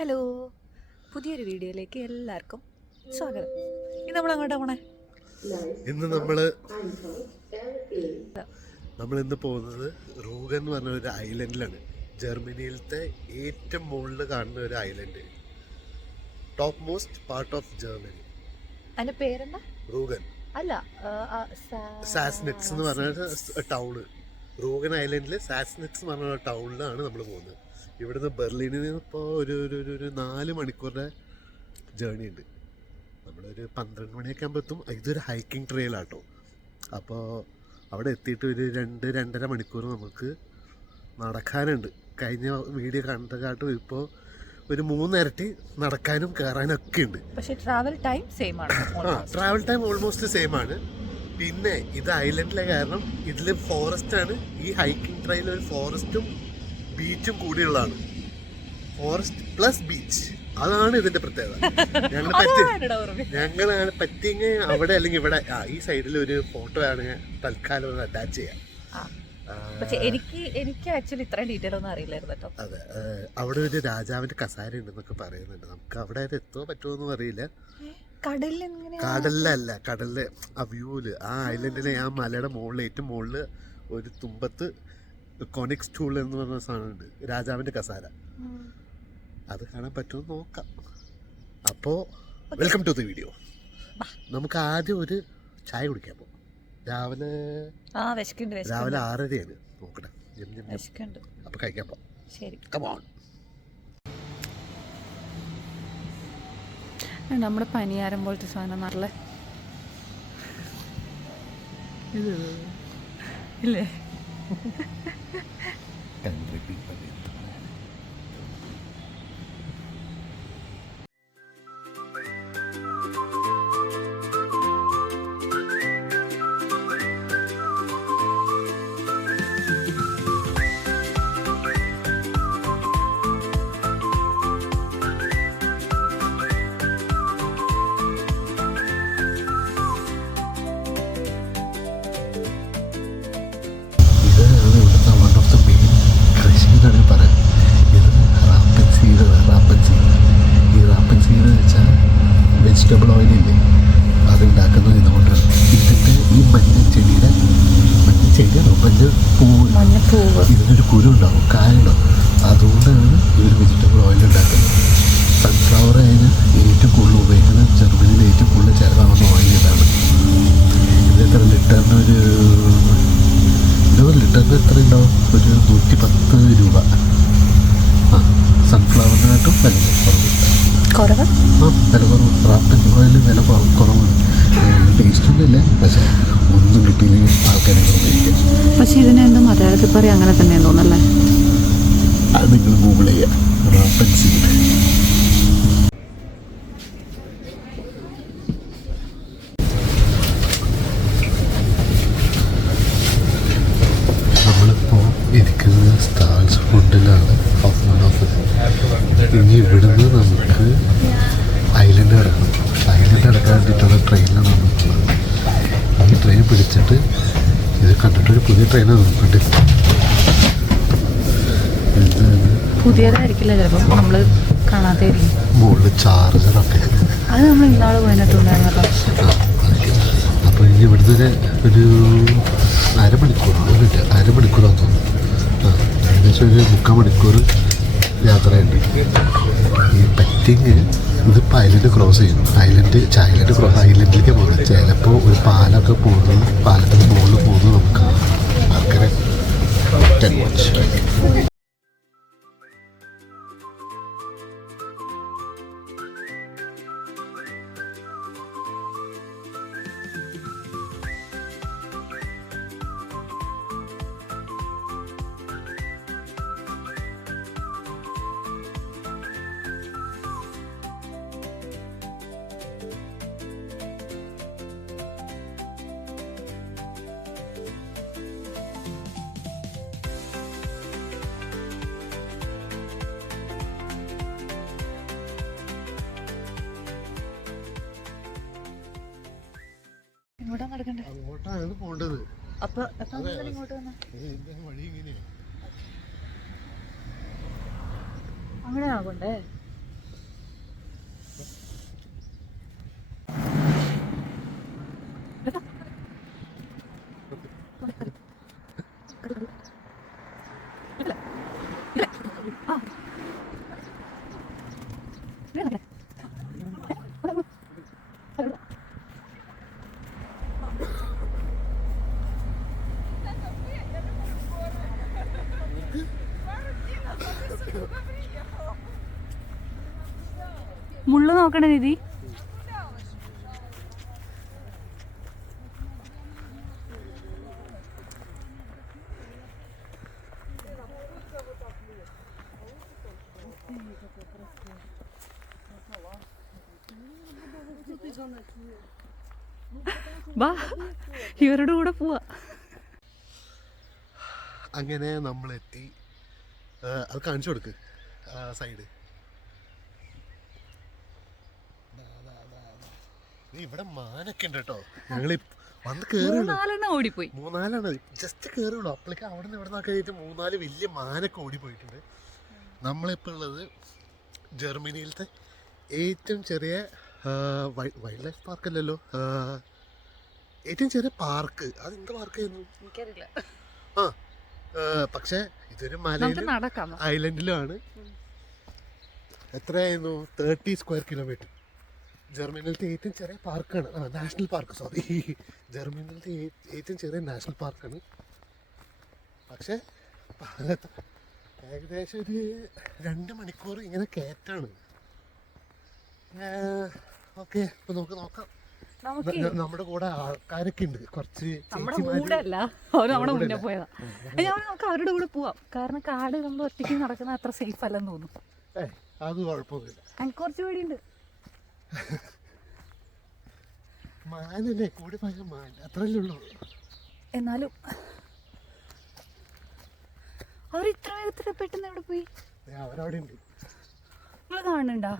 Hello, പുതിയൊരു വീഡിയോയിലേക്ക് എല്ലാവർക്കും സ്വാഗതം. ഇന്ന് നമ്മൾ അങ്ങോട്ടാ പോണേ? ഇന്ന് നമ്മളിന്ന് പോകുന്നത് റൂഗൻ എന്ന് പറഞ്ഞ ഒരു ഐലൻഡിലാണ്. ജർമ്മനിയിലത്തെ ഏറ്റവും മുകളിൽ കാണുന്ന ഒരു island, top most part of Germany. അതിന്റെ പേരെന്താ? റൂഗൻ അല്ല, സാസ്നെറ്റ്സ് എന്ന് പറഞ്ഞ ടൗണ്. റൂഗൻ ഐലൻഡിൽ സാസ്നെറ്റ്സ് എന്ന് പറഞ്ഞ ടൗണിലാണ് നമ്മൾ പോകുന്നത്. ഇവിടുന്ന് ബെർലിനിൽ നിന്ന് ഇപ്പോൾ ഒരു 4 മണിക്കൂറിൻ്റെ ജേണി ഉണ്ട്. നമ്മളൊരു 12 മണിയൊക്കെ ആകുമ്പോൾ എത്തും. ഇതൊരു ഹൈക്കിംഗ് ട്രെയിലാട്ടോ. അപ്പോൾ അവിടെ എത്തിയിട്ട് ഒരു 2-2.5 മണിക്കൂർ നമുക്ക് നടക്കാനുണ്ട്. കഴിഞ്ഞ വീഡിയോ കണ്ടകാട്ടും ഇപ്പോൾ ഒരു 3 ഇരട്ടി നടക്കാനും കയറാനും ഒക്കെ ഉണ്ട്. പക്ഷേ ട്രാവൽ ടൈം സെയിം ആണ്. ട്രാവൽ ടൈം ഓൾമോസ്റ്റ് സെയിം ആണ്. പിന്നെ ഇത് ഐലൻഡിലെ കാരണം ഇതിൽ ഫോറസ്റ്റാണ്. ഈ ഹൈക്കിംഗ് ട്രെയിൽ ഒരു ഫോറസ്റ്റും ബീച്ചും കൂടിയുള്ളതാണ്. ഫോറസ്റ്റ് പ്ലസ് ബീച്ച്, അതാണ് ഇതിന്റെ പ്രത്യേകത. ഞങ്ങളാണ് പറ്റിയെങ്കിൽ അവിടെ അല്ലെങ്കിൽ ഇവിടെ ഈ സൈഡിൽ ഒരു ഫോട്ടോ ആണ് തൽക്കാലം ഒന്ന് അറ്റാച്ച് ചെയ്യാം. പക്ഷെ എനിക്ക് ആക്ച്വലി ഇത്രയും ഡീറ്റെയിൽ ഒന്നും അറിയില്ലായിരുന്നു കേട്ടോ. അതെ, അവിടെ ഒരു രാജാവിന്റെ കസാര ഉണ്ടെന്നൊക്കെ പറയുന്നുണ്ട്. നമുക്ക് അവിടെ എത്തുമോ പറ്റുമോ എന്നും അറിയില്ല. കടലിലല്ല, കടലിലെ ആ വ്യൂല്, ആ ഐലൻഡിലെ ആ മലയുടെ മുകളിൽ ഏറ്റവും മുകളിൽ ഒരു തുമ്പത്ത് കോണിക് സ്റ്റൂൾ എന്ന് പറഞ്ഞ സാധനമുണ്ട്, രാജാവിന്റെ കസാര. അത് കാണാൻ പറ്റുമോ നോക്കാം. അപ്പോൾ വെൽക്കം ടു ദി വീഡിയോ. നമുക്ക് ആദ്യം ഒരു ചായ കുടിക്കാൻ പോകും. രാവിലെ 6:30 നോക്കട്ടെ. അപ്പൊ കഴിക്കാൻ പോവാം. ശരി, കം ഓൺ. നമ്മുടെ പനിയാരം പോലത്തെ സാധനം നല്ല ഇല്ലേ? വെജിറ്റബിൾ ഓയിലില്ലേ, അതുണ്ടാക്കുന്നത് ഇതുകൊണ്ടാണ്. ഇതിൻ്റെ ഈ മഞ്ഞച്ചെടിയുടെ ഇതിനൊരു കുരു ഉണ്ടാവും, കായുണ്ടാവും. അതുകൊണ്ടാണ് ഇവർ വെജിറ്റബിൾ ഓയിൽ ഉണ്ടാക്കുന്നത്. സൺഫ്ലവർ അതിന് ഏറ്റവും കൂടുതൽ ഉപയോഗിക്കുന്നത് ജർമ്മനിയിൽ ഏറ്റവും കൂടുതൽ ചിലവാകുന്ന ഓയിൽ ഇതാണ്. ഇത് എത്ര ലിറ്ററിന് എത്ര ഉണ്ടാവും? ഒരു 110 രൂപ. സൺഫ്ലവറിനായിട്ടും വില കുറവ്. വില കുറവ്. റാപ്പൻ ഓയിൽ വില കുറവാണ്. ടേസ്റ്റൊന്നും ഇല്ല, പക്ഷേ ഒന്നും കിട്ടിയില്ലെങ്കിൽ ആൾക്കാരെ ഉപയോഗിക്കാം. പക്ഷെ ഇതിനെ എന്താ മലയാളത്തിൽ പറയാം, അങ്ങനെ തന്നെയാണ് തോന്നല്ലേ? അത് നിങ്ങൾ ഗൂഗിൾ ചെയ്യാം, റാപ്പൻ സീഡ്. നമ്മളിപ്പോൾ ഇരിക്കുന്നത് സ്റ്റാൾസ് ഫുഡിലാണ്. ഇനി ഇവിടുന്ന് നമുക്ക് ഐലൻഡ് കിടക്കണം. ഐലൻഡ് കിടക്കാൻ വേണ്ടിയിട്ടുള്ള ട്രെയിനിലാണ് നമ്മളുള്ളത്. ഈ ട്രെയിൻ പിടിച്ചിട്ട് ഇത് കണ്ടിട്ടൊരു പുതിയ ട്രെയിനാണ് നോക്കണ്ട്. പുതിയതായിരിക്കില്ല, ചിലപ്പോൾ നമ്മൾ കാണാതെ മുകളിൽ ചാർജറൊക്കെ. അത് നമ്മൾ ഇന്നാൾ പോയിട്ടുണ്ടായിരുന്നല്ലോ. അപ്പോൾ ഇനി ഇവിടുന്ന് ഒരു അരമണിക്കൂറാന്ന് തോന്നുന്നു. ഏകദേശം ഒരു 3/4 മണിക്കൂർ യാത്രയുണ്ട്. ഈ പറ്റിങ് ഇതിപ്പോൾ ഐലൻഡ് ക്രോസ് ചെയ്യുന്നു. ഐലൻഡിലേക്ക് പോകുന്നത്. ചിലപ്പോൾ ഒരു പാലൊക്കെ പോകുന്നു, പാലത്തിന് മുകളിൽ പോകുന്നു. നമുക്ക് ആൾക്കാരെ അങ്ങോട്ടാണ് പോകേണ്ടത്. അങ്ങനെ ആകണ്ടേ? മുള്ളു നോക്കണേ നിധി. വാ, ഇവരുടെ കൂടെ പോവാ. അങ്ങനെ നമ്മളെത്തി. അത് കാണിച്ചു കൊടുക്ക് സൈഡ്. ഇവിടെ മാനൊക്കെ ഉണ്ട് കേട്ടോ. ഞങ്ങൾ വന്ന് കേറുള്ളൂ, ഓടിപ്പോയി. 3-4 ജസ്റ്റ് കേറുള്ളൂ. അപ്പോഴേക്കും അവിടെ നിന്ന് ഇവിടെ നിന്നൊക്കെ ആയിട്ട് 3-4 വലിയ മാനൊക്കെ ഓടിപ്പോയിട്ടുണ്ട്. നമ്മളിപ്പോൾ ഉള്ളത് ജർമ്മനിയിലത്തെ ഏറ്റവും ചെറിയ വൈൽഡ് ലൈഫ് പാർക്ക് അല്ലല്ലോ, ഏറ്റവും ചെറിയ പാർക്ക്. അതെന്ത് പാർക്കായിരുന്നു എനിക്കറിയില്ല. ആ പക്ഷേ ഇതൊരു മലയിലും ഐലൻഡിലുമാണ്. എത്രയായിരുന്നു? 30 സ്ക്വയർ കിലോമീറ്റർ. ജർമ്മനിയിലത്തെ ഏറ്റവും ചെറിയ പാർക്കാണ്. National park, sorry. ജർമ്മനിയിലത്തെ ഏറ്റവും ചെറിയ നാഷണൽ പാർക്കാണ്. പക്ഷേ ഏകദേശം ഒരു 2 മണിക്കൂർ ഇങ്ങനെ കയറ്റാണ്. ഓക്കെ, അപ്പൊ നമുക്ക് നോക്കാം. നമ്മുടെ കൂടെ ആൾക്കാരൊക്കെ ഉണ്ട്, കുറച്ച് മുന്നേ പോയതാ. നമുക്ക് അവരുടെ കൂടെ പോവാം. കാരണം കാട് നമ്മൾ ഒറ്റയ്ക്ക് നടക്കുന്ന അത്ര സേഫ് അല്ലെന്ന് തോന്നുന്നു. അത് കുഴപ്പമൊന്നുമില്ല. എനിക്ക് കുറച്ച് പേടിയുണ്ട്. മാനല്ലേ കൂടി ഭയങ്കര മാൻ, അത്രല്ലേ ഉള്ളൂ. എന്നാലും അവർ ഇത്ര വേഗത്തിൽ പെട്ടെന്ന് എവിടെ പോയി? അവരവിടെ ഉണ്ട്. നിങ്ങൾ കാണുന്നുണ്ടോ?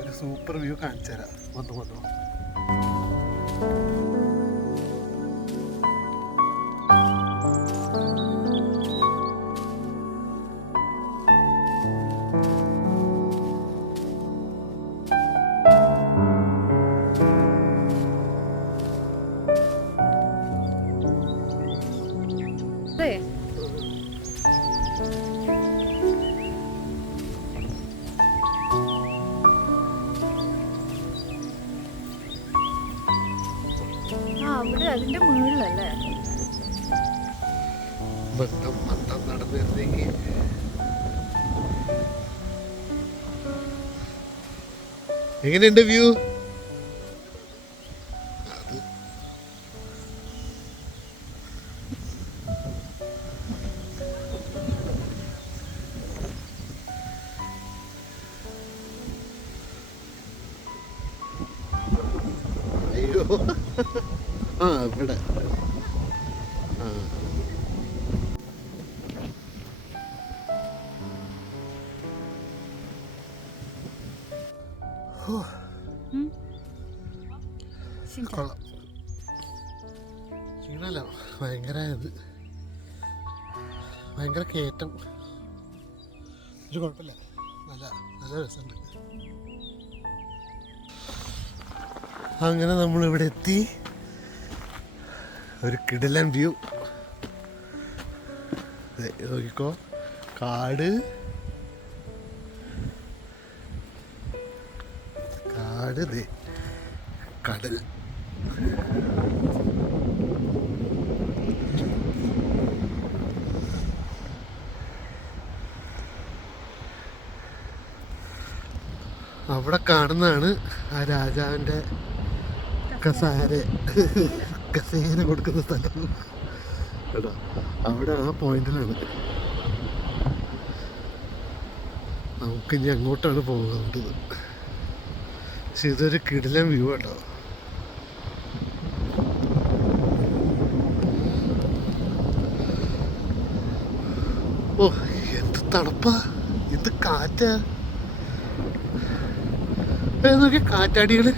ഒരു സൂപ്പർ വ്യൂ കാണിച്ചു തരാം. വന്നു അവിടെ അതിന്റെ മുകളിലല്ലേ മൊത്തം നടന്നിരുന്നെങ്കിൽ. എങ്ങനെയുണ്ട് വ്യൂ? അയ്യോ, ഇവിടെ ക്ഷീണല്ല, ഭയങ്കര കയറ്റം. ഒരു കുഴപ്പമില്ല, നല്ല രസമുണ്ട്. അങ്ങനെ നമ്മളിവിടെ എത്തി. ഒരു കിടിലൻ വ്യൂ നോക്കിക്കോ. കാട് ദേ കടൽ. അവിടെ കാണുന്നതാണ് ആ രാജാവിൻ്റെ കസേര കൊടുക്കുന്ന സ്ഥലം കേട്ടോ. അവിടെ ആ പോയിന്റിലാണ്. നമുക്കിനി അങ്ങോട്ടാണ് പോകേണ്ടത്. പക്ഷെ ഇതൊരു കിടിലൻ വ്യൂ കേട്ടോ. ഓ എന്ത് തണുപ്പാ, എന്ത് കാറ്റാ. നോക്കിയ കാറ്റാടികള്.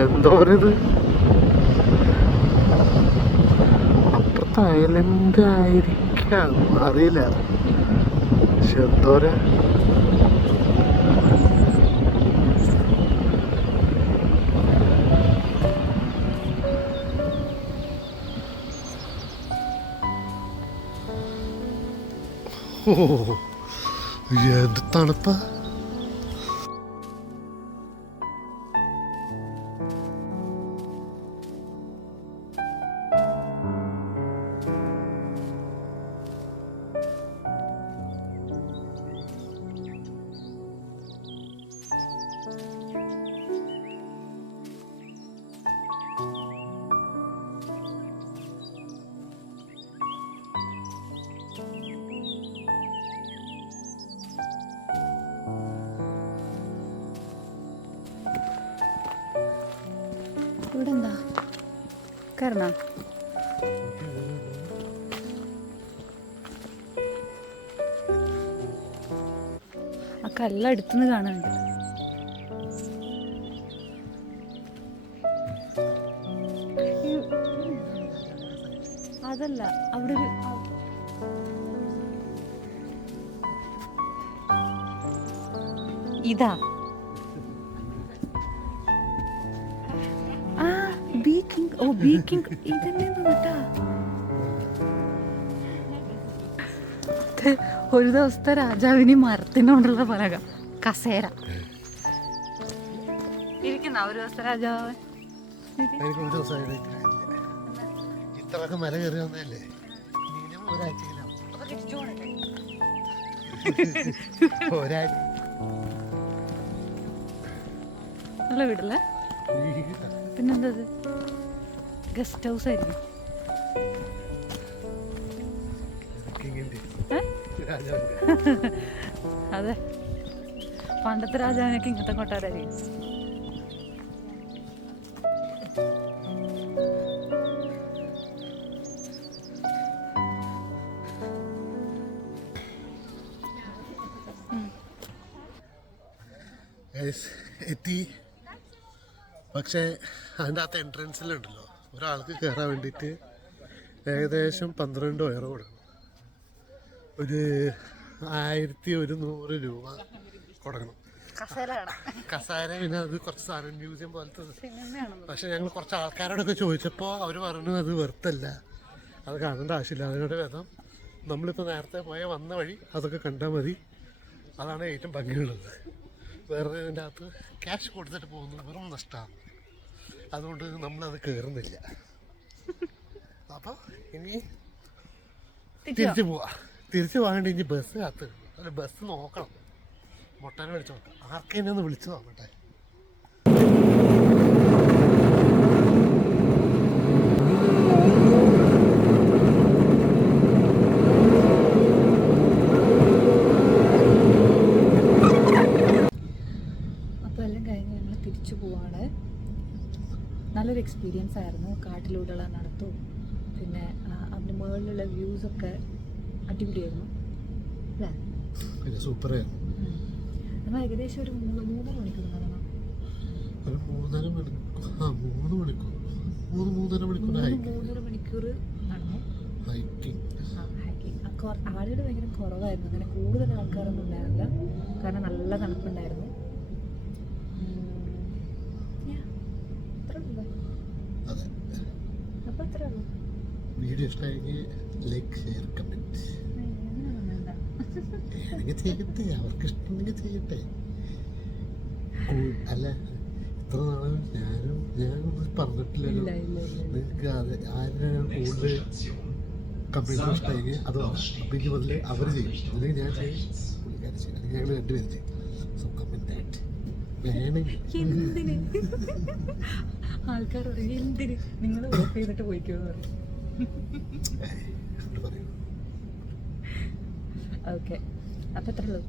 എന്തോരത് അപ്പുറത്തെ ഐലൻഡ് ആയിരിക്കാം, അറിയില്ല. പക്ഷെ എന്തോരെ ഓ എന്ത് തണുപ്പാ. ഇവിടെ എന്താ കയറണ? ആ കല്ലടുത്തുനിന്ന് കാണുന്നുണ്ട്. അതല്ല, അവിടെ ഒരു ഇതാ ഒരു ദിവസത്തെ രാജാവിന് മരത്തിനോടുള്ള പലക കസേര ഇരിക്കുന്ന ഒരു ദിവസത്തെ രാജാവ്. ഇത്രയൊക്കെ മല കയറി വന്നല്ലേ. നല്ല വീടല്ലേ? പിന്നെന്താ ഗസ്റ്റ് ഹൗസ് ആയിരിക്കും. അതെ, പണ്ടത്തെ രാജാവിനൊക്കെ ഇങ്ങനത്തെ കൊട്ടാരായിരിക്കും. എത്തി. പക്ഷേ അതിൻ്റെ അകത്ത് എൻട്രൻസിലുണ്ടല്ലോ ഒരാൾക്ക് കയറാൻ വേണ്ടിയിട്ട് ഏകദേശം 12 € കൊടുക്കണം. ഒരു 1100 രൂപ കൊടുക്കണം കസേര. പിന്നെ അത് കുറച്ച് സാധനം മ്യൂസിയം പോലത്തെ. പക്ഷെ ഞങ്ങൾ കുറച്ച് ആൾക്കാരോടൊക്കെ ചോദിച്ചപ്പോൾ അവർ പറഞ്ഞു അത് വെറുത്തല്ല, അത് കാണേണ്ട ആവശ്യമില്ല. അതിനോട് വേദം നമ്മളിപ്പോൾ നേരത്തെ പോയ വന്ന വഴി അതൊക്കെ കണ്ടാൽ മതി. അതാണ് ഏറ്റവും ഭംഗിയുള്ളത്. വേറെ ഇതിൻ്റെ അകത്ത് ക്യാഷ് കൊടുത്തിട്ട് പോകുന്നത് വെറും നഷ്ടമാണ്. അതുകൊണ്ട് നമ്മളത് കയറുന്നില്ല. അപ്പോൾ ഇനി തിരിച്ചു പോവാം. തിരിച്ചു പോകാണ്ട് ഇനി ബസ് കാത്ത്. അല്ല, ബസ് നോക്കണം, മൊട്ടനെ വിളിച്ചു നോക്കാം. ആർക്കെന്നെ ഒന്ന് വിളിച്ചു നോക്കട്ടെ. അപ്പോൾ എല്ലാം കഴിഞ്ഞ് ഞങ്ങൾ തിരിച്ചു പോവാണ്. നല്ലൊരു എക്സ്പീരിയൻസ് ആയിരുന്നു. കാട്ടിലൂടെയുള്ള നടത്തും പിന്നെ അതിൻ്റെ മുകളിലുള്ള വ്യൂസൊക്കെ അടിപൊളിയായിരുന്നു അല്ലേ? സൂപ്പറായിരുന്നു. നമ്മൾ ഏകദേശം ഒരു 3 മണിക്കൂർ നടന്നു. ഒരു 3.5 മണിക്കൂർ 3.5 മണിക്കൂർ നടന്നു ഹൈക്കിങ്. ആളുകൾ ഭയങ്കര കുറവായിരുന്നു. അങ്ങനെ കൂടുതൽ ആൾക്കാരൊന്നും ഉണ്ടായിരുന്നില്ല, കാരണം നല്ല തണുപ്പുണ്ടായിരുന്നു. അപ്പോൾ അത്രേ ഉള്ളൂ. വീഡിയോ ഇഷ്ടമായെങ്കിൽ ലൈക്ക്, ഷെയർ, കമൻറ്റ് ചെയ്യട്ടെ. അവർക്ക് ഇഷ്ടമുണ്ടെങ്കിൽ ചെയ്യട്ടെ. അല്ല, ഇത്ര നാളും ഞാനൊന്നും പറഞ്ഞിട്ടില്ലല്ലോ നിങ്ങൾക്ക്. അത് ആരെയാണ് കൂടുതൽ കംപ്ലീറ്റ് ഇഷ്ടമായെങ്കിൽ അത് പറയാം. അപ്പം ഇനി മുതൽ അവർ ചെയ്യും, അല്ലെങ്കിൽ ഞാൻ ചെയ്യും, പുള്ളിക്കാരി ചെയ്യും, അല്ലെങ്കിൽ ഞങ്ങൾ രണ്ടുപേരും ചെയ്യും. സോ കമന്റ് ദാറ്റ് വേണമെങ്കിൽ. എന്തിന് ആൾക്കാർ പറയും എന്തിന് നിങ്ങൾ ഓഫ് ചെയ്തിട്ട് പോയിക്കോന്ന് പറയും. പറയും ഓക്കെ, അപ്പം എത്ര ഉള്ളൂ.